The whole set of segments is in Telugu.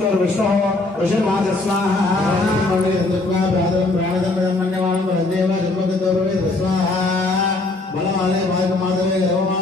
विष्णु ऋषिर्माच स्वाहा देव्योमाच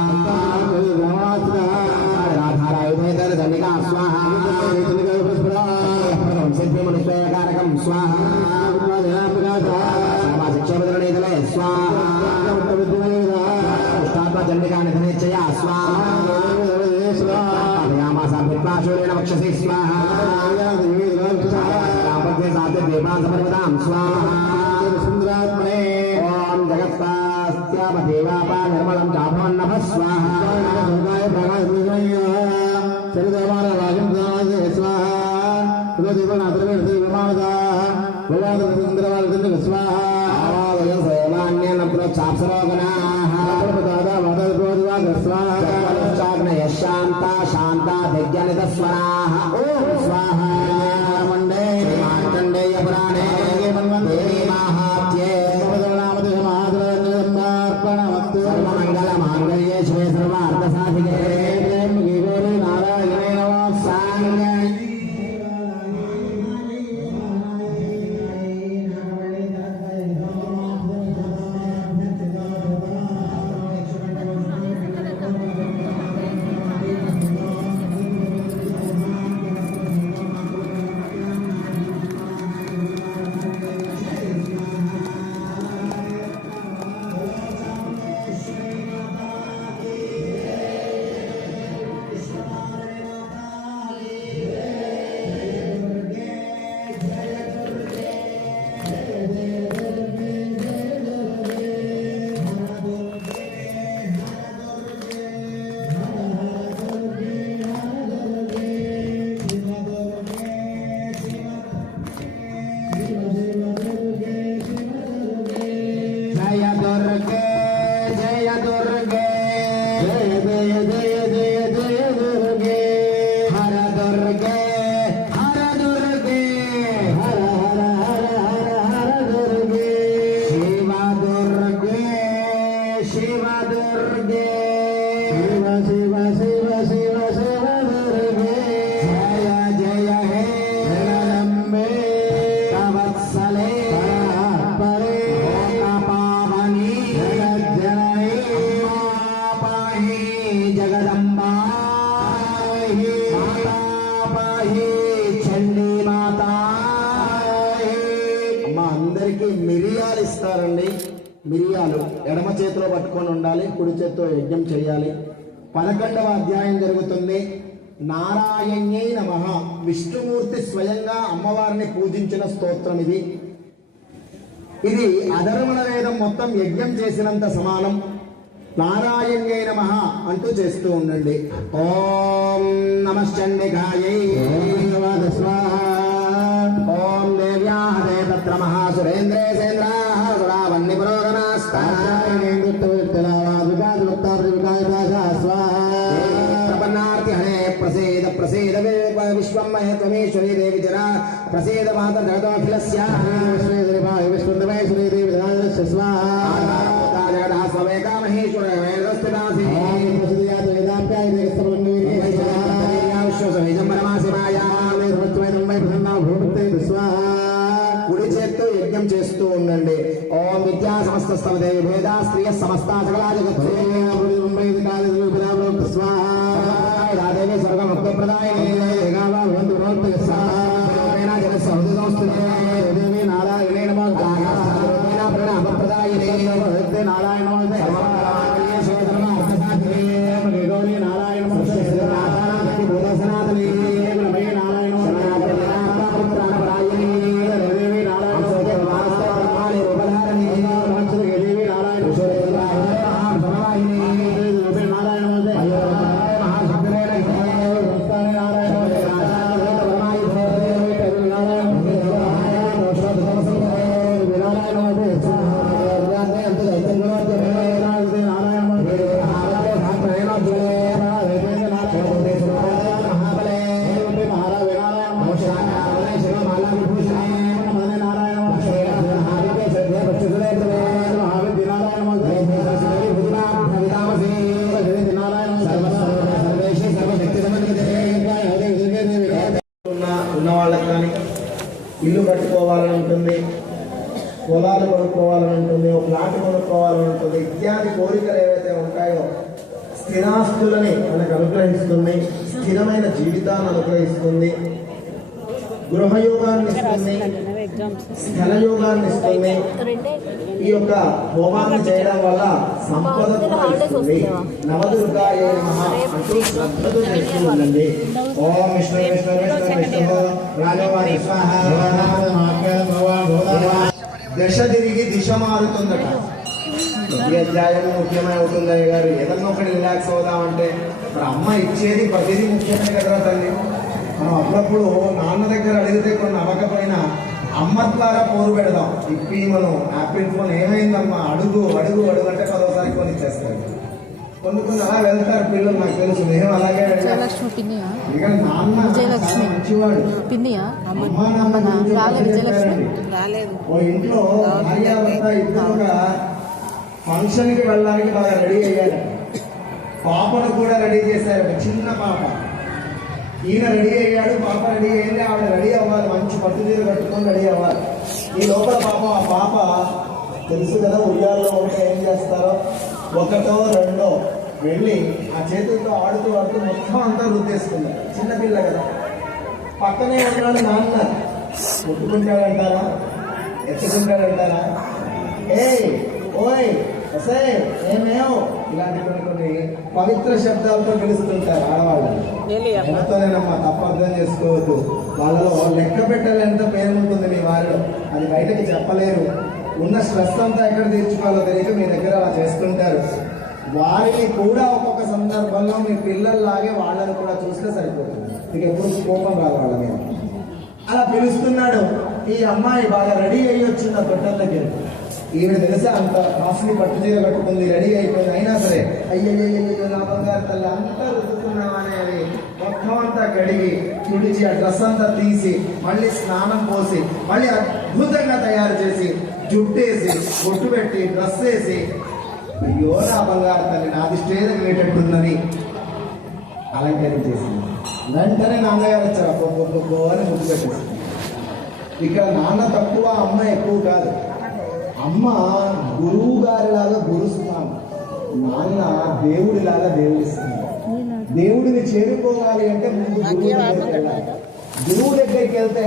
సహస్రామదేవాపా నిర్మలం చాభవన్నభ స్వాహ. దుర్గాయ ప్రకాశ పూజయ చరితమాన రాజంద్రాయ స్వాహ. చేతితో యజ్ఞం చేయాలి. పదకొండవ అధ్యాయం జరుగుతుంది. నారాయణ్యై నమ. విష్ణుమూర్తి స్వయంగా అమ్మవారిని పూజించిన స్తోత్రం ఇది. ఇది అధర్వణ వేదం మొత్తం యజ్ఞం చేసినంత సమానం. నారాయణ్యై నమ అంటూ చేస్తూ ఉండండి. ఓం నమశ్చండికాయై ఓం. దేవ్యాహ దేవత్ర మహాసురేంద్రే प्रसेद प्रसेद विश्वं देवी जरा प्रसेद माता जगदोऽखिलस्य विश्वे देवाय विश्वन्दमय श्रीदेवी स्वाहा చేస్తూ ఉండండి. ఓం విద్యా సమస్త స్తవదేవి భేద స్త్రియ సమస్త సకలా జగత్ రాదేవి స్వర్గ స్థల యోగాన్ని ఇస్తుంది ఈ యొక్క హోమాన్ని చేయడం వల్ల సంపద ఇస్తుంది నవదుర్గాయ అంటూ శ్రద్ధతో చేస్తూ ఉండండి ఓం విష్ణు విష్ణు విష్ణు విష్ణు రాజవారి స్వాహ. దశ తిరిగి దిశ మారుతుందట. ఈ అధ్యాయం ముఖ్యమై అవుతుంది అయ్య గారు ఏదన్నా ఒకటి రిలాక్స్ అవుదామంటే మరి అమ్మ ఇచ్చేది ప్రతిదీ ముఖ్యమే కదరా తల్లి. మనం అప్పుడప్పుడు నాన్న దగ్గర అడిగితే కొన్ని అవ్వకపోయినా అమ్మ ద్వారా పోరు పెడదాం. ఇప్పి మనం యాపిల్ ఫోన్ ఏమైందమ్మా? అడుగు అడుగు అడుగు అంటే పదోసారి కొని ఇచ్చేస్తారు కొన్ని కొన్ని అలా వెళ్తారు పిల్లలు నాకు తెలుసు. మేము అలాగే విజయలక్ష్మి మంచివాడు. రాలేదు. ఓ ఇంట్లో భార్యాభర్త ఇద్దరుగా ఫంక్షన్కి వెళ్ళడానికి బాగా రెడీ అయ్యారు. పాపను కూడా రెడీ చేశారు. ఒక చిన్న పాప. ఈయన రెడీ అయ్యాడు పాప రెడీ అయ్యింది ఆవిడ రెడీ అవ్వాలి మంచి పట్టు చీర కట్టుకొని రెడీ అవ్వాలి. ఈ లోపల పాప ఆ పాప తెలుసు కదా ఉయ్యాల్లో ఉంటే ఏం చేస్తారో? ఒకటో రెండో వెళ్ళి ఆ చేతులతో ఆడుతూ ఆడుతూ మొత్తం అంతా రుద్దేసుకుంది చిన్నపిల్ల కదా. పక్కనే ఉన్నాడు నాన్న. ముట్టుకుంటాడంటారా? ఎత్తుకుంటాడంటారా? ఏయ్ ఓయ్ వసే ఏమేవ్? ఇలాంటి కొన్ని కొన్ని పవిత్ర శబ్దాలతో పిలుస్తుంటారు ఆడవాళ్ళు. ఎంతోనేనమ్మా తప్పు అర్థం చేసుకోవద్దు. వాళ్ళలో లెక్క పెట్టాలంత పేరు ఉంటుంది మీ వారిలో. అది బయటకి చెప్పలేరు. ఉన్న స్ట్రెస్ అంతా ఎక్కడ తీర్చుకోవాలో తెలియక మీ దగ్గర అలా చేసుకుంటారు వారిని కూడా ఒక్కొక్క సందర్భంలో మీ పిల్లల్లాగే వాళ్ళని కూడా చూస్తే సరిపోతుంది. మీకు ఎప్పుడు కోపం రాదు వాళ్ళ మీద. అలా పిలుస్తున్నాడు. ఈ అమ్మాయి బాగా రెడీ అయ్యి వచ్చింది ఆ దగ్గర ఈవిడ తెలిసే? అంత కాస్ట్లీ పట్టు చీర కట్టుకుంది రెడీ అయిపోయింది. అయినా సరే అయ్యయ్యో నా బంగారు తల్లి అంతా రుద్దుతున్నామని అని మొత్తం అంతా కడిగి తుడిచి ఆ డ్రెస్ అంతా తీసి మళ్ళీ స్నానం పోసి మళ్ళీ అద్భుతంగా తయారు చేసి జుట్టేసి బొట్టు పెట్టి డ్రెస్ వేసి అయ్యో నా బంగారు తల్లి నాది స్టేజ్ వేటట్టుందని అలంకరించేసింది వెంటనే నాన్నగారు వచ్చారు. అప్పొప్పొప్పో అని ముద్దు పెట్టేసి ఇక నాన్న తక్కువ అమ్మ ఎక్కువ కాదు. అమ్మ గురువు గారిలాగా గురుస్తాం. నాన్న దేవుడిలాగా దేవుడిస్తున్నాడు దేవుడిని చేరుకోవాలి అంటే ముందు గురువు దగ్గరికి గురువు దగ్గరికి వెళ్తే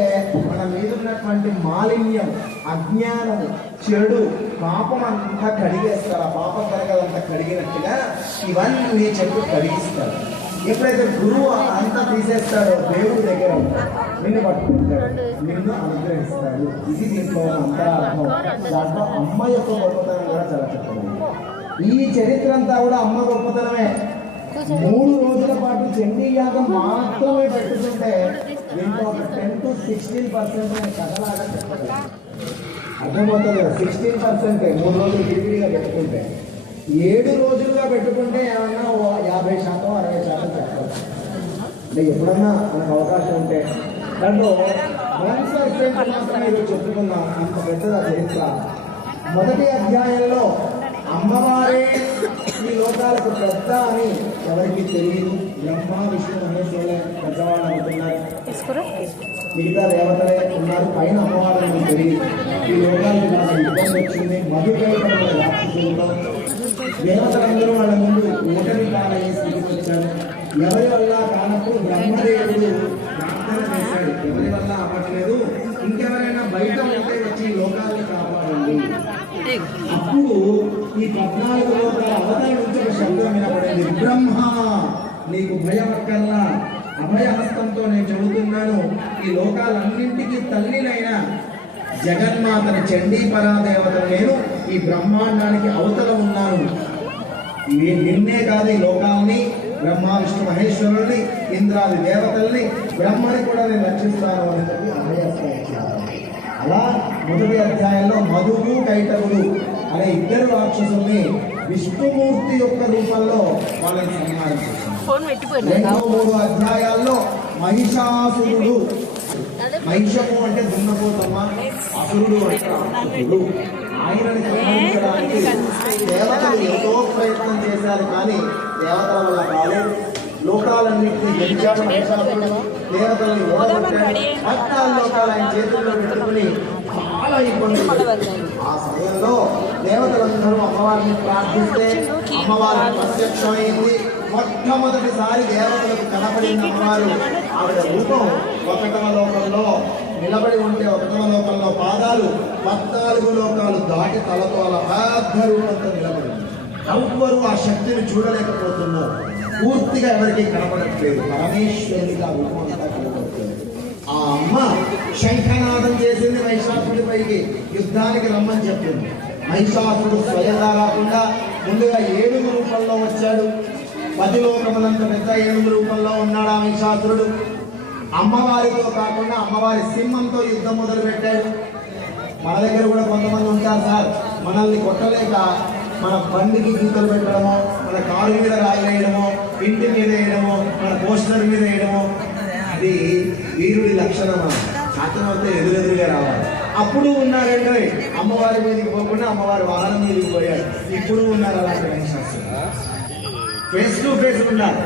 మన మీద ఉన్నటువంటి మాలిన్యం అజ్ఞానం చెడు పాపం అంతా కడిగేస్తారు. ఆ పాపం కరగలంతా కడిగినట్టుగా ఇవన్నీ చెప్పు కడిగిస్తారు. ఎప్పుడైతే గురువు అంతా తీసేస్తాడో దేవుడి దగ్గర నిన్ను పట్టుకుంటాడు నిన్ను అనుగ్రహిస్తాడు. ఇది దీంట్లో అంతరార్థం దాంట్లో అమ్మ యొక్క గొప్పతనం కూడా చాలా చెప్పండి. ఈ చరిత్ర అంతా కూడా అమ్మ గొప్పతనమే. మూడు రోజుల పాటు చండీ యాగం మాత్రమే పెట్టుకుంటే దీంట్లో ఒక టెన్ టు సిక్స్టీన్ పర్సెంట్ కథలాగా చెప్పగలం అర్థమవుతుంది కదా? సిక్స్టీన్ పర్సెంట్ మూడు రోజులు విడివిడిగా పెట్టుకుంటే. ఏడు రోజులుగా పెట్టుకుంటే ఏమన్నా ఓ యాభై శాతం అరవై శాతం చెప్పాలి అంటే ఎప్పుడన్నా మనకు అవకాశం ఉంటే దాంట్లో వన్ పర్సెంట్ మాత్రమే ఈరోజు చెప్పుకున్నాం అంత పెద్దద చరిత్ర మొదటి అధ్యాయంలో అమ్మవారే ఈ లోకాలకు పెద్ద అని ఎవరికి తెలియదు. బ్రహ్మ విష్ణు మహేశ్వరులే పెద్దవాళ్ళు అనుకున్నారు. మిగతా దేవతలే ఉన్నారు. పైన అమ్మవారు మనకు తెలియదు. ఈ లోకానికి నాకు ఇబ్బంది వచ్చింది. రాక్షసులతో దేవతలందరూ వాళ్ళ ముందు ఓటమి కాలయ్యే స్థితికి వచ్చారు. ఎవరి వల్ల కానప్పుడు బ్రహ్మదేవుడు ప్రార్థన చేశాడు ఎవరి వల్ల అవ్వట్లేదు? ఇంకెవరైనా బయట ఉంటే వచ్చి లోకాలను కాపాడండి. అప్పుడు ఈ పద్నాలుగు లోకాల అవతల నుంచి ఒక శబ్దం వినపడింది. బ్రహ్మ నీకు భయం అక్కర్లా అభయ హస్తంతో నేను చెబుతున్నాను ఈ లోకాలన్నింటికి తల్లినైన జగన్మాతని చండీ పరాదేవత నేను ఈ బ్రహ్మాండానికి అవతల ఉన్నాను. నిన్నే కాదు ఈ లోకాల్ని బ్రహ్మ విష్ణు మహేశ్వరుల్ని ఇంద్రాది దేవతల్ని బ్రహ్మని కూడా నేను రక్షిస్తాను అని చెప్పి అలా మొదటి అధ్యాయంలో మధువు కైటవులు అనే ఇద్దరు రాక్షసుల్ని విష్ణుమూర్తి యొక్క రూపంలో వాళ్ళని సంహారం చేశారు. మూడు అధ్యాయాల్లో మహిషాసురుడు మహిషము అంటే దున్నపోతమ్మ అసురుడు అంటే ఆయనని సంహరించడానికి దేవతలు ఎంతో ప్రయత్నం చేశారు కానీ దేవతల వల్ల కాలేదు. లోకాలన్నింటినీ గెలిచాడు మహిషాసురుడు దేవతల్ని ఓడగొట్టాడు. పద్నాలుగు లోకాలు ఆయన చేతుల్లో పెట్టుకుని చాలా ఇబ్బంది ఆ సమయంలో దేవతలందరూ అమ్మవారిని ప్రార్థిస్తే ప్రత్యక్షమైంది. మొట్టమొదటిసారి దేవతలకు కనపడిన అమ్మవారు ఆవిడ రూపం ఒకటవ లోకంలో నిలబడి ఉంటే ఒకటవ లోకంలో పాదాలు పద్నాలుగు లోకాలు దాటి తలతో అలా పెద్ద రూపంతో నిలబడి ఎవ్వరూ ఆ శక్తిని చూడలేకపోతున్నారు. పూర్తిగా ఎవరికి కనపడట్లేదు. పరమేశ్వరుడిగా ఆ రూపం అంతా ఆ అమ్మ శంఖనాదం చేసింది మహిషాసుడిపైకి యుద్ధానికి రమ్మని చెప్పింది. మహిషాసుడు స్వయంగా రాకుండా ముందుగా ఏడుగు రూపంలో వచ్చాడు. పది లోకములంత పెద్ద ఏడుగు రూపంలో ఉన్నాడు ఆ మహిషాసురుడు? అమ్మవారితో కాకుండా అమ్మవారి సింహంతో యుద్ధం మొదలు పెట్టాడు మన దగ్గర కూడా కొంతమంది ఉంటారు సార్. మనల్ని కొట్టలేక మన బండికి గీతలు పెట్టడము మన కారు మీద రాయలేయడము ఇంటి మీద వేయడమో మన పోస్టర్ మీద వేయడమో అది వీరుడి లక్షణం శాతనవుతే ఎదురెదురుగా రావాలి. అప్పుడు ఉన్నారంటే అమ్మవారి మీదకి పోకుండా అమ్మవారి వాహనం మీదకి పోయాడు ఇప్పుడు ఉన్నారు అలాంటి మహిషాసురుడు ఫేస్ టు ఫేస్ ఉన్నారు.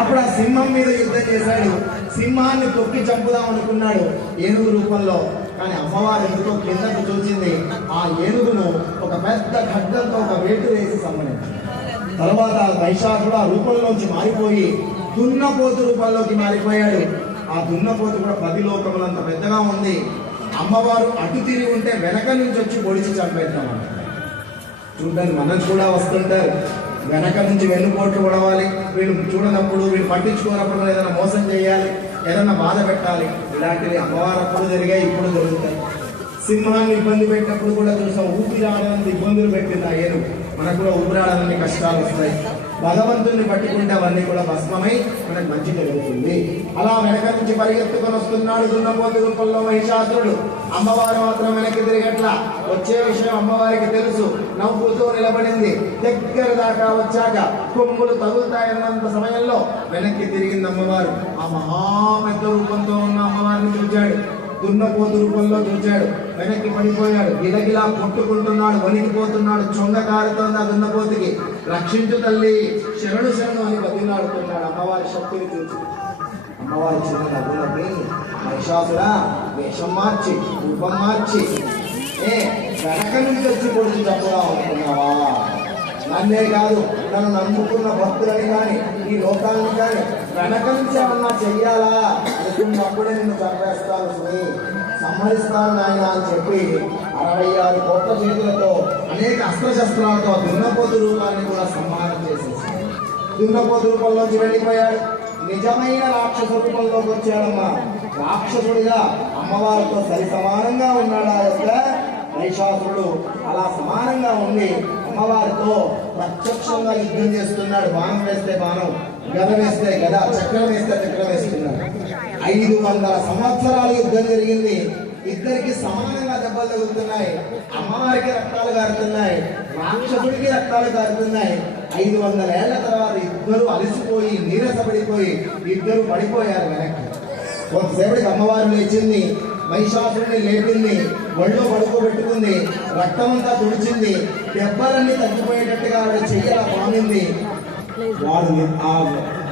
అప్పుడు ఆ సింహం మీద యుద్ధం చేశాడు. సింహాన్ని తొక్కి చంపుదాం అనుకున్నాడు ఏనుగు రూపంలో. కానీ అమ్మవారు ఎందుకో కిందకు చూసింది ఆ ఏనుగును ఒక పెద్ద ఖడ్గంతో ఒక వేటు వేసి సంబంధించింది తర్వాత వైశాఖుడు ఆ రూపంలోంచి మారిపోయి దున్నపోతు రూపంలోకి మారిపోయాడు. ఆ దున్నపోతు కూడా పది లోకములంత పెద్దగా ఉంది. అమ్మవారు అటు తిరిగి ఉంటే వెనక నుంచి వచ్చి పొడిచి చంపేద్దామన్నారు చూడండి మనకు కూడా వస్తుంటారు. వెనక నుంచి వెన్నుపోట్లు ఉడవాలి. వీళ్ళు చూడనప్పుడు వీళ్ళు పట్టించుకోనప్పుడు ఏదైనా మోసం చేయాలి ఏదైనా బాధ పెట్టాలి. ఇలాంటివి అమ్మవారప్పుడు జరిగాయి ఇప్పుడు జరుగుతాయి. సింహాన్ని ఇబ్బంది పెట్టినప్పుడు కూడా చూసాం ఊపిరి ఆడడానికి ఇబ్బందులు పెట్టింది ఆ ఏనుగు. మనకు కూడా ఊపిరి ఆడడానికి కష్టాలు వస్తాయి. భగవంతుని పట్టుకుంటే అవన్నీ కూడా భస్మమై మనకు మంచి జరుగుతుంది. అలా వెనక నుంచి పరిగెత్తుకొని వస్తున్నాడు దున్నపోతు రూపంలో మహిషాసురుడు. అమ్మవారు మాత్రం వెనక్కి తిరిగట్లా వచ్చే విషయం అమ్మవారికి తెలుసు. నవ్వుతూ నిలబడింది. దగ్గర దాకా వచ్చాక కొమ్ములు తగులుతాయన్నంత సమయంలో వెనక్కి తిరిగింది అమ్మవారు. ఆ మహా పెద్ద రూపంతో ఉన్న అమ్మవారిని చూచాడు దున్నపోతు రూపంలో చూచాడు వెనక్కి పడిపోయాడు. గిలగిలా కొట్టుకుంటున్నాడు. వణికిపోతున్నాడు. చొంగ కారుతోంది ఆ దున్నపోతుకి రక్షించు తల్లి. శరణు శరణు అని బతిలాడుతున్నాడు. అమ్మవారి శక్తిని చూసి అమ్మవారి చిన్న నవ్వులకి మహిషాసురా వేషం మార్చి రూపం మార్చి. ఏ వెనక నుంచి వచ్చి పొడిచి చంపుదాం అనుకున్నావా? నన్నే కాదు నన్ను నమ్ముకున్న భక్తులని కానీ ఈ లోకాన్ని కానీ వెనకంచేమన్నా నుంచి ఏమన్నా చెయ్యాలా? అనుకున్నప్పుడే నిన్ను చంపేస్తాను సుని సంహరిస్తాను నాయన అని చెప్పి అరవై ఆరు కోట్ల చేతులతో అనేక అస్త్రశస్త్రాలతో దున్నపోతు రూపాన్ని కూడా సంహారం చేసేసాడు దున్నపోతు రూపంలోకి వెళ్ళిపోయాడు. నిజమైన రాక్షస రూపంలోకి వచ్చాడమ్మా. రాక్షసుడిగా అమ్మవారితో సరి సమానంగా ఉన్నాడా యొక్క మహిషాసురుడు అలా సమానంగా ఉండి అమ్మవారితో ప్రత్యక్షంగా యుద్ధం చేస్తున్నాడు. బాణం వేస్తే బాణం గద వేస్తే గద చక్రం వేస్తే చక్రం వేస్తున్నాడు. ఐదు వందల సంవత్సరాలు యుద్ధం జరిగింది. ఇద్దరికి సమానంగా దెబ్బలు తగులుతున్నాయి. అమ్మవారికి రక్తాలు కారుతున్నాయి రాక్షసుడికి రక్తాలు కారుతున్నాయి ఐదు వందల ఏళ్ళ తర్వాత ఇద్దరు అలసిపోయి నీరసపడిపోయి ఇద్దరు పడిపోయారు వెనక్కి. కొంతసేపటికి అమ్మవారు లేచింది. మహిషాసురుని లేపింది. ఒళ్ళు పడుకోబెట్టుకుంది రక్తమంతా తుడిచింది. దెబ్బలన్నీ తగ్గిపోయేటట్టుగా ఆవిడ చెయ్యలా పామింది వాడు ఆ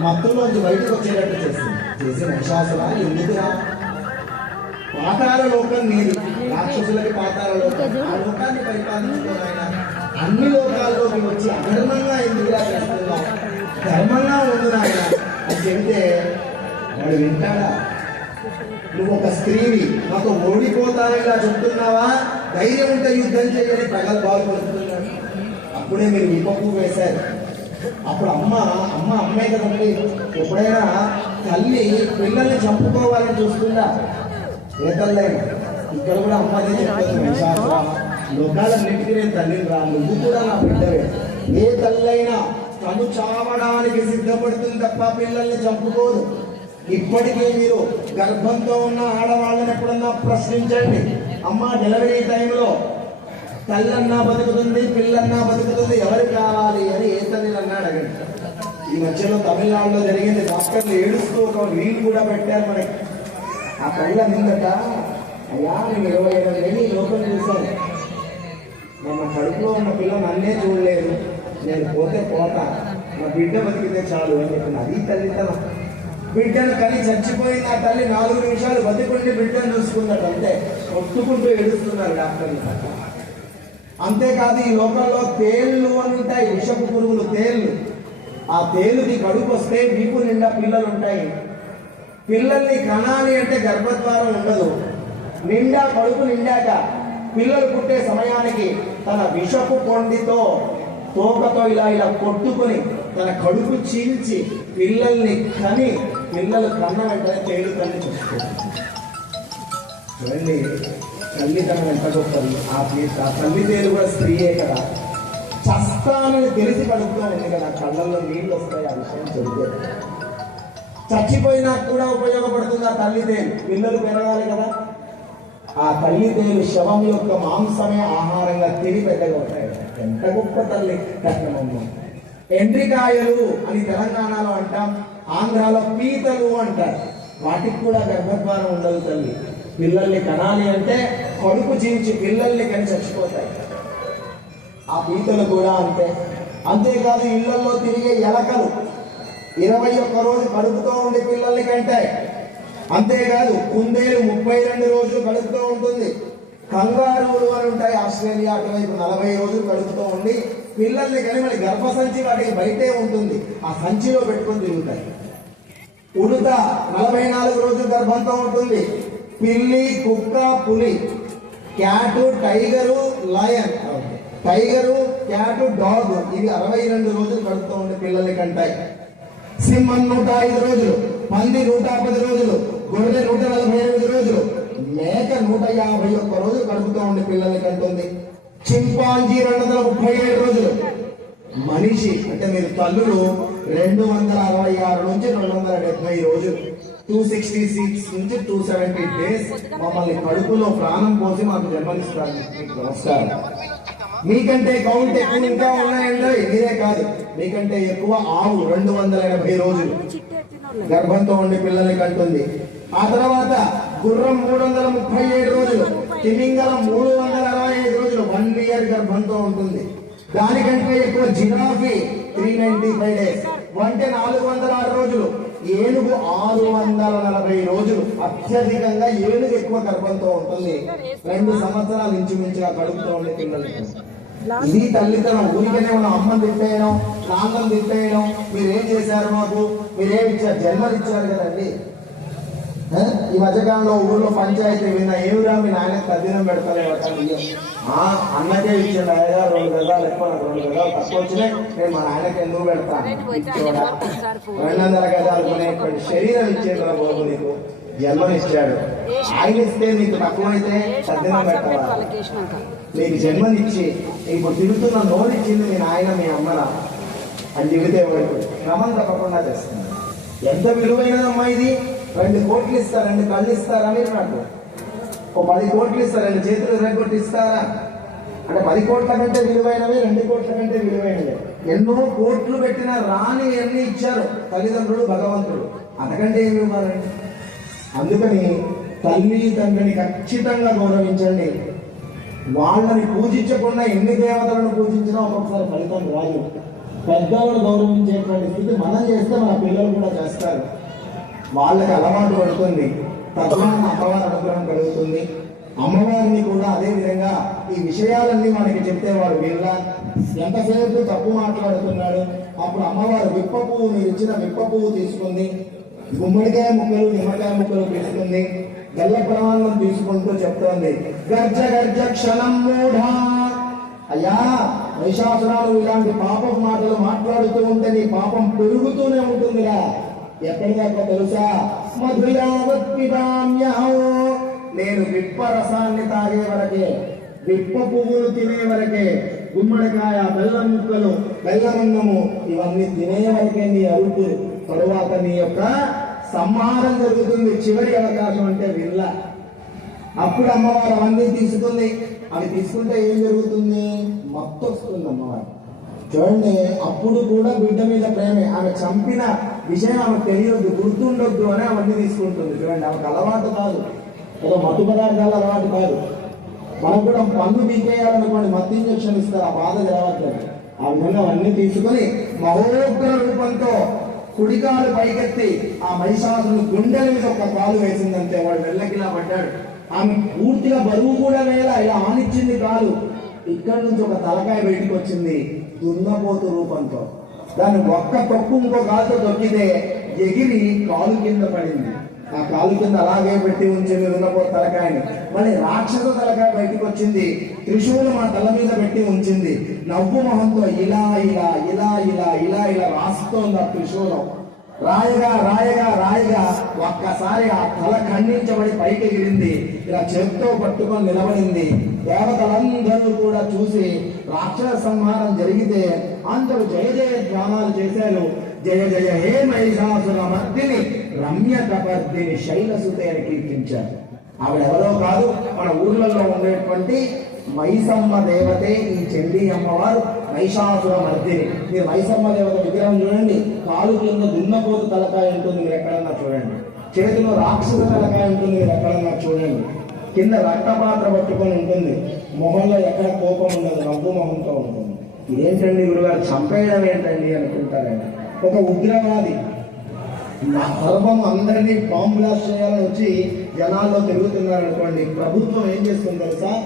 మత్తులోంచి బయటకు వచ్చేటట్టు చేసింది. చేసి మహిషాసురా ఎందుకురా? పాతాల లోకం నీది. రాక్షసులకి పాతాల లోకం. ఆ లోకాన్ని పరిపాలించుకోని అన్ని లోకాల్లోకి వచ్చి అధర్మంగా ఎందుకులా చేస్తున్నావు? ధర్మంగా ఉంది నాయన. అని చెబితే వాడు వింటాడా? నువ్వు ఒక స్త్రీవి మాకు ఓడిపోతానని చెప్తున్నావా? ధైర్యం ఉంటే యుద్ధం చేయని ప్రజలు బాగుపడుతున్నాడు అప్పుడే మీరు విపప్పు వేశారు. అప్పుడు అమ్మ అమ్మ అమ్మే కదండి. ఎప్పుడైనా తల్లి పిల్లల్ని చంపుకోవాలని చూస్తుందా? ఏ తల్లైనా ఇక్కడ కూడా అమ్మదే చెప్తుంది వైశాఖ లోకాలన్నింటికి నేను తల్లిని రా నువ్వు కూడా నా బిడ్డవే. ఏ తల్లైనా తను చావడానికి సిద్ధపడుతుంది తప్ప పిల్లల్ని చంపుకోదు. ఇప్పటికే మీరు గర్భంతో ఉన్న ఆడవాళ్ళని ఎప్పుడన్నా ప్రశ్నించండి. అమ్మ డెలివరీ టైంలో తల్లన్నా బతుకుతుంది పిల్లన్నా బతుకుతుంది ఎవరు కావాలి అని ఏ తల్లి అన్నాడు అడగండి. ఈ మధ్యలో తమిళనాడులో జరిగింది. డాక్టర్లు ఏడుస్తూ ఒక నీళ్ళు కూడా పెట్టారు మనకి. ఆ తల్లి నిందట అయ్యా నేను ఇరవై ఎనిమిది వెళ్ళి లోపల చూశాను మన కడుపులో ఉన్న పిల్ల నన్నే చూడలేదు. నేను పోతే పోతా. నా బిడ్డ బతికితే చాలు అని చెప్పిన అది తల్లితనం. బిడ్డను కని చచ్చిపోయిన ఆ తల్లి నాలుగు నిమిషాలు బతికుండి బిడ్డను చూసుకున్నట్టు అంతే కొట్టుకుంటూ ఏడుస్తున్నారు డాక్టర్లు. అంతేకాదు ఈ లోకంలో తేళ్ళు అని ఉంటాయి విషపు పురుగులు తేళ్ళు ఆ తేలుకి కడుపు వస్తే మీకు నిండా పిల్లలు ఉంటాయి. పిల్లల్ని కనాలి అంటే గర్భద్వారం ఉండదు. నిండా కడుపు నిండాక పిల్లలు పుట్టే సమయానికి తన విషపు కొండితో తోకతో ఇలా ఇలా కొట్టుకొని తన కడుపు చీల్చి పిల్లల్ని కని పిల్లలు కన్న వెంటనే తేలు తల్లి చూసుకుంటుంది చూడండి తల్లితనం ఎంత గొప్పది ఆ ప్లేస్ ఆ తల్లి పేరు కూడా స్త్రీయే కదా. చస్తానని తెలిసి పడుతున్నాను కదా కళ్ళల్లో నీళ్ళు వస్తాయి ఆ విషయం తెలియదు. చచ్చిపోయినా కూడా ఉపయోగపడుతుంది ఆ తల్లిదేలు. పిల్లలు పెరగాలి కదా. ఆ తల్లిదేలు శవం యొక్క మాంసమే ఆహారంగా తిని పెద్దగా ఉంటాయి. ఎంత గొప్ప తల్లి కట్నమమ్మ ఎండ్రికాయలు అని తెలంగాణలో అంటాం. ఆంధ్రాలో పీతలు అంటారు. వాటికి కూడా గర్భద్వారం ఉండదు తల్లి. పిల్లల్ని కనాలి అంటే కడుపు జీవించి పిల్లల్ని కని చచ్చిపోతాయి. ఆ పీతలు కూడా అంతే. అంతేకాదు ఇళ్ళలో తిరిగే ఎలకలు ఇరవై ఒక్క రోజు కడుపుతో ఉండి పిల్లల్ని కంటాయి. అంతేకాదు కుందేలు ముప్పై రెండు రోజులు కడుపుతో ఉంటుంది. కంగారువులు అని ఉంటాయి ఆస్ట్రేలియా అటువైపు నలభై రోజులు కడుపుతో ఉండి పిల్లల్ని కని మరి గర్భసంచి వాటికి బయటే ఉంటుంది. ఆ సంచిలో పెట్టుకొని తిరుగుతాయి ఉడుత నలభై నాలుగు రోజులు గర్భంతో ఉంటుంది. పిల్లి కుక్క పులి. Cat tiger lion. Tiger cat dog. ఇవి అరవై రెండు రోజులు గడుపుతూ ఉండే పిల్లల్ని కంటాయి సింహం నూట ఐదు రోజులు పంది నూట పది రోజులు గొర్రె నూట నలభై ఎనిమిది రోజులు మేక నూట యాభై ఒక్క రోజులు గడుపుతూ ఉండే పిల్లల్ని కంటుంది చింపాంజీ రెండు వందల ముప్పై ఏడు రోజులు. మనిషి అంటే మీరు తల్లులు రెండు వందల అరవై ఆరు నుంచి రెండు వందల డెబ్బై రోజులు టూ సిక్స్టీ సిక్స్ నుంచి టూ సెవెంటీ డేస్ మమ్మల్ని కడుపులో ప్రాణం పోసి మాకు జన్మనిస్తారు. మీకు నమస్కారం. మీకంటే కౌంట్ ఎక్కువ ఇంకా ఉన్నాయంటే మీరే కాదు. మీకంటే ఎక్కువ ఆవు రెండు వందల ఎనభై రోజులు గర్భంతో ఉండి పిల్లల్ని కంటుంది. ఆ తర్వాత గుర్రం మూడు వందల ముప్పై ఏడు రోజులు తిమింగలం మూడు వందల అరవై ఐదు రోజులు వన్ ఇయర్ గర్భంతో ఉంటుంది. దానికంటే ఎక్కువ giraffe three ninety five days వంటే నాలుగు వందల ఆరు రోజులు. ఏనుగు ఆరు వందల నలభై రోజులు. అత్యధికంగా ఏనుగు ఎక్కువ గర్భంతో ఉంటుంది. రెండు సంవత్సరాలు ఇంచుమించుగా కడుపుతో ఉండే పిల్లలకి. ఇది తల్లిదండ్రులు ఊరికనే మనం అమ్మని తిప్పేయడం నాన్నని తిప్పేయడం మీరేం చేశారు మాకు? మీరేం ఇచ్చారు? జన్మనిచ్చారు కదండి? ఈ మధ్యకాలంలో ఊళ్ళో పంచాయతీ విన్న ఏమిరా మీ నాయన తద్దినం పెడతారు? ఆ అన్నకే ఇచ్చాడు అయ్యగారు రెండు గదాలు ఎక్కువ నాకు రెండు గదాలు తక్కువ వచ్చినాయి. నేను మా నాయనకి ఎందుకు పెడతాను ఇచ్చోడా. రెండు వందల గదాలు కొనేటువంటి శరీరం ఇచ్చేది రా బాబు నీకు జన్మనిచ్చాడు. ఆయన ఇస్తే నీకు తక్కువైతే తద్దినం పెట్టాలి నీకు జన్మనిచ్చి ఇప్పుడు తిరుగుతున్న నోరిచ్చింది మీ నాయన మీ అమ్మన అని చెబితే వాడు క్రమం తప్పకుండా చేస్తుంది. ఎంత విలువైనదమ్మా ఇది? రెండు కోట్లు ఇస్తారు రెండు కళ్ళు ఇస్తారని నాకు. ఓ పది కోట్లు ఇస్తారు? రెండు చేతులు రెండు ఇస్తారా అంటే పది కోట్ల కంటే విలువైనవి రెండు కోట్ల కంటే విలువైనవి. ఎన్నో కోట్లు పెట్టిన రాని ఎన్ని ఇచ్చారు? తల్లిదండ్రులు భగవంతుడు. అంతకంటే ఏమి ఇవ్వాలండి అందుకని తల్లి తండ్రిని ఖచ్చితంగా గౌరవించండి. వాళ్ళని పూజించకుండా ఎన్ని దేవతలను పూజించినా ఒక్కొక్కసారి ఫలితం రాదు. పెద్దలను గౌరవించేటువంటి స్థితి మనం చేస్తే మన పిల్లలు కూడా చేస్తారు. వాళ్ళకి అలవాటు పడుతుంది. తద్వారా అమ్మవారి అనుగ్రహం కలుగుతుంది. అమ్మవారిని కూడా అదే విధంగా ఈ విషయాలన్నీ మనకి చెప్తేవాడు వీళ్ళ. ఎంతసేపు తప్పు మాట్లాడుతున్నాడు. అప్పుడు అమ్మవారు విప్ప పువ్వు మీరు ఇచ్చిన విప్ప పువ్వు తీసుకుంది. గుమ్మడికాయ ముక్కలు నిమ్మకాయ ముక్కలు తీసుకుంది. గల్ల ప్రమాణం తీసుకుంటూ చెప్తోంది. గర్జ గర్జ క్షణం మూఢ. అయ్యా వైశాసనాలు ఇలాంటి పాపం మాటలు మాట్లాడుతూ ఉంటే నీ పాపం పెరుగుతూనే ఉంటుందిరా. ఎక్కడి తెలుసా? మధుయావత్పిదామ్యహం నేను విప్ప రసాన్ని తాగే వరకే విప్ప పువ్వులు తినే వరకే గుమ్మడికాయ బెల్లం ముక్కలు బెల్లమన్నము ఇవన్నీ తినే వరకే నీ అరుపు. తరువాత నీ యొక్క సంహారం జరుగుతుంది. చివరి అవకాశం అంటే విల్ల. అప్పుడు అమ్మవారు అవన్నీ తీసుకుంది. అవి తీసుకుంటే ఏం జరుగుతుంది? మత్తు వస్తుంది అమ్మవారు. చూడండి అప్పుడు కూడా బిడ్డ మీద ప్రేమే. ఆమె చంపిన విషయం ఆమెకు తెలియద్దు గుర్తుండొద్దు అని అవన్నీ తీసుకుంటుంది. చూడండి ఆమెకు అలవాటు కాదు. ఏదో మత్తు పదార్థాలు అలవాటు కాదు. మనం కూడా పన్ను పీకేయాలనుకోండి మత్తు ఇంజక్షన్ ఇస్తారు ఆ బాధ తెలవట్లేదు ఆ విధంగా అవన్నీ తీసుకొని మహోగ్ర రూపంతో కుడికాలు పైకెత్తి ఆ మహిషాసుని గుండెల మీద ఒక కాలు వేసిందంటే వాడు వెళ్ళకిలా పడ్డాడు. ఆమె పూర్తిగా బరువు కూడా వేల ఇలా ఆనిచ్చింది కాలు. ఇక్కడి నుంచి ఒక తలకాయ బయటకు వచ్చింది దున్నపోతు రూపంతో. దాని ఒక్క తొక్కు ఇంకో కాలుతో తొక్కితే ఎగిరి కాలు కింద పడింది. ఆ కాలు కింద అలాగే పెట్టి ఉంచింది దున్నపోతు తలకాయని. మళ్ళీ రాక్షస తలకాయ బయటకు వచ్చింది. త్రిశూలం మా తల మీద పెట్టి ఉంచింది. నవ్వు మొహంతో ఇలా ఇలా ఇలా ఇలా ఇలా ఇలా రాస్తోంది ఆ త్రిశూలం. రాయగా రాయగా రాయగా ఒక్కసారి ఆ తల ఖండించబడి పైకి ఎగిరింది ఇలా చేత్తో పట్టుకొని నిలబడింది. దేవతలందరూ కూడా చూసి రాక్షస సంహారం జరిగితే అందరూ జయ జయ ధ్యానాలు చేశారు. జయ జయ హే మహిషాసుర మర్దిని రమ్య కపర్దిని శైలసుతే అని కీర్తించారు. ఆవిడెవరో కాదు మన ఊర్లలో ఉండేటువంటి మైసమ్మ దేవతే ఈ చెల్లి అమ్మవారు మహిషాసుర మర్దిని మీరు మైసమ్మ దేవత విగ్రహం చూడండి కాలు కింద దున్నపోతు తలకాయ ఉంటుంది మీరు ఎక్కడన్నా చూడండి. చేతిలో రాక్షస తలకాయ ఉంటుంది మీరు ఎక్కడన్నా చూడండి. కింద రక్తపాత్ర పట్టుకొని ఉంటుంది. మొహంలో ఎక్కడ కోపం ఉండదు నవ్వు మొహంతో ఉంటుంది. ఇదేంటండి గురుగారు? చంపేయడం ఏంటండి అనుకుంటారండి? ఒక ఉగ్రవాది. నా సర్వం అందరినీ బాంబ్ బ్లాస్ట్ చేయాలని వచ్చి జనాల్లో తిరుగుతున్నారు అనుకోండి ప్రభుత్వం ఏం చేస్తుంది తెలుసా?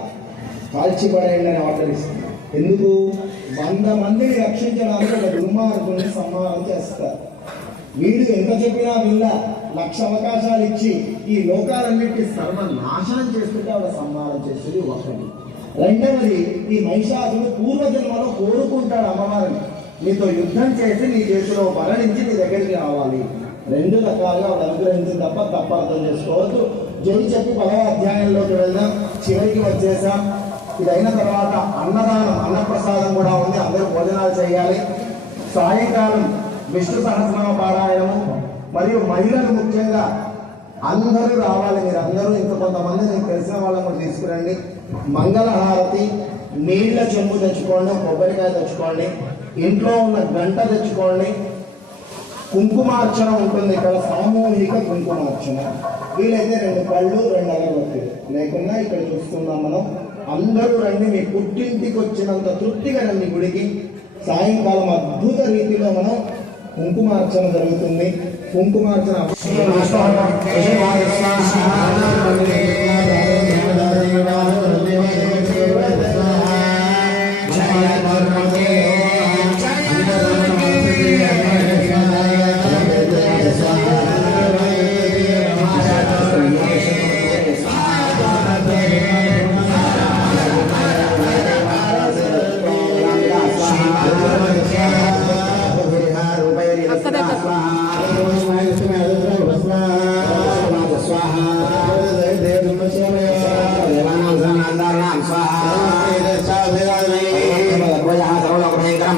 కాల్చి పడేయండి అని ఆర్డర్ ఇస్తుంది. ఎందుకు? వంద మందిని రక్షించడానికి ఒక దుర్మార్గుని సంహారం చేస్తారు. వీడు ఎంత చెప్పినా విల్ల లక్ష అవకాశాలు ఇచ్చి ఈ లోకాలన్నిటి సర్వనాశనం చేస్తుంటే ఆవిడ సంహారం చేస్తుంది ఒకటి. రెండవది ఈ మహిషాసుడు పూర్వజన్మలో కోరుకుంటాడు అమ్మవారిని. నీతో యుద్ధం చేసి నీ చేతిలో మరణించి నీ దగ్గరికి రావాలి. రెండు రకాలుగా ఆవిడ అనుగ్రహించిన తప్ప తప్ప అర్థం చేసుకోవద్దు. జై చెప్పి పదవ అధ్యాయంలోకి వెళ్దాం. చివరికి వచ్చేసాం. ఇది అయిన తర్వాత అన్నదానం అన్నప్రసాదం కూడా ఉంది. అందరూ భోజనాలు చేయాలి. సాయంకాలం విష్ణు సహస్రనామ పారాయణము. మరియు మహిళలు ముఖ్యంగా అందరూ రావాలి మీరు అందరూ ఇంకా కొంతమంది నేను తెలిసిన వాళ్ళని కూడా తీసుకురండి. మంగళహారతి నీళ్ళ చెంబు తెచ్చుకోండి కొబ్బరికాయ తెచ్చుకోండి ఇంట్లో ఉన్న గంట తెచ్చుకోండి. కుంకుమార్చన ఉంటుంది ఇక్కడ సామూహిక కుంకుమార్చన. వీలైతే రెండు పళ్ళు రెండు అగరబత్తులు లేకున్నా ఇక్కడ చూస్తున్నాం మనం. అందరూ రండి మీ పుట్టింటికి వచ్చినంత తృప్తిగా రండి గుడికి. సాయంకాలం అద్భుత రీతిలో మనం కుంకుమార్చన జరుగుతుంది. కుంకుమార్చన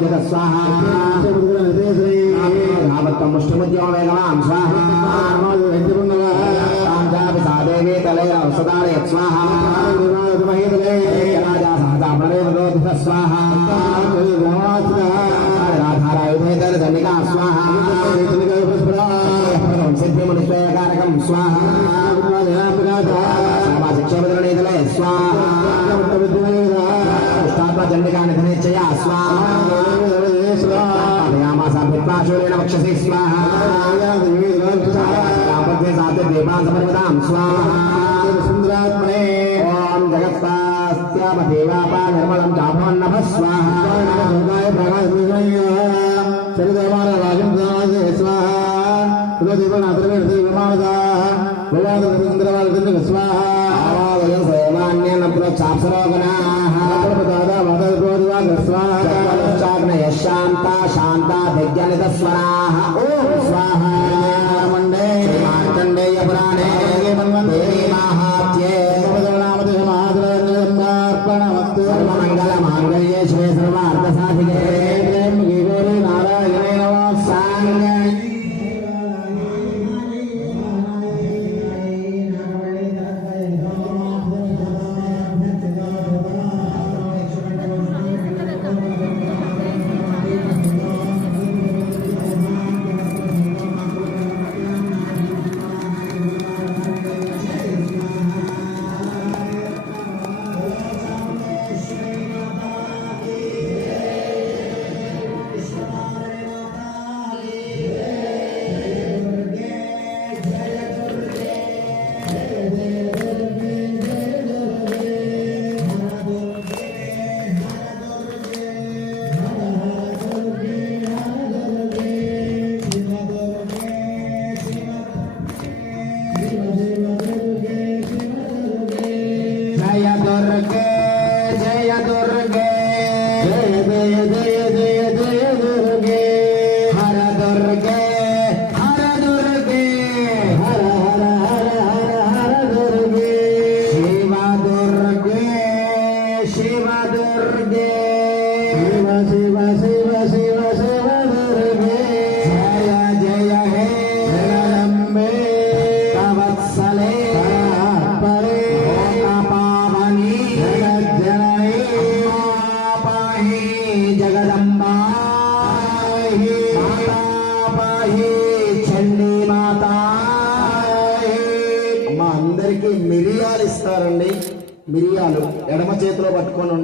జగ స్వాహ. యావత్తం ముష్టిముద్యం వేగవాం స్వాహ. సాదేవీ తలే అవసదాలయ స్వాహ. రాజా సహజాపరే విరోధిత స్వాహ. శాంతా శాంతా దిగ్జనిత స్వరాः ఓం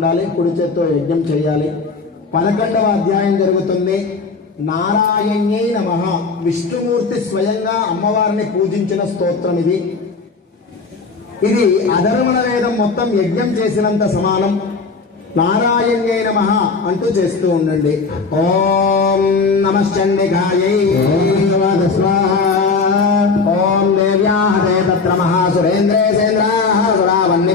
ఉండాలి కుడి చేత్తో యజ్ఞం చేయాలి. పదకొండవ అధ్యాయం జరుగుతుంది. నారాయణ్యై నమ. విష్ణుమూర్తి స్వయంగా అమ్మవారిని పూజించిన స్తోత్రం ఇది. ఇది అధర్మణ వేదం మొత్తం యజ్ఞం చేసినంత సమానం. నారాయణ్యై నమ అంటూ చేస్తూ ఉండండి. ఓం నమశ్చండికాయై ఓం దేవ్యా దే తత్ర మహాసురేంద్రే సేంద్రా సురావన్ని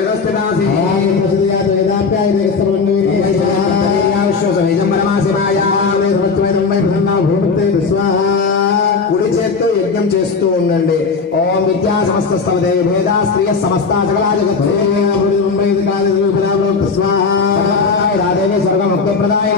యజ్ఞం చేస్తూ ఉండండి. ఓం విద్యా సమస్త స్తవదేవి భేదా స్త్రియ సమస్త సకలా జగత్సే రాదేవి స్వర్గముక్త ప్రదాయ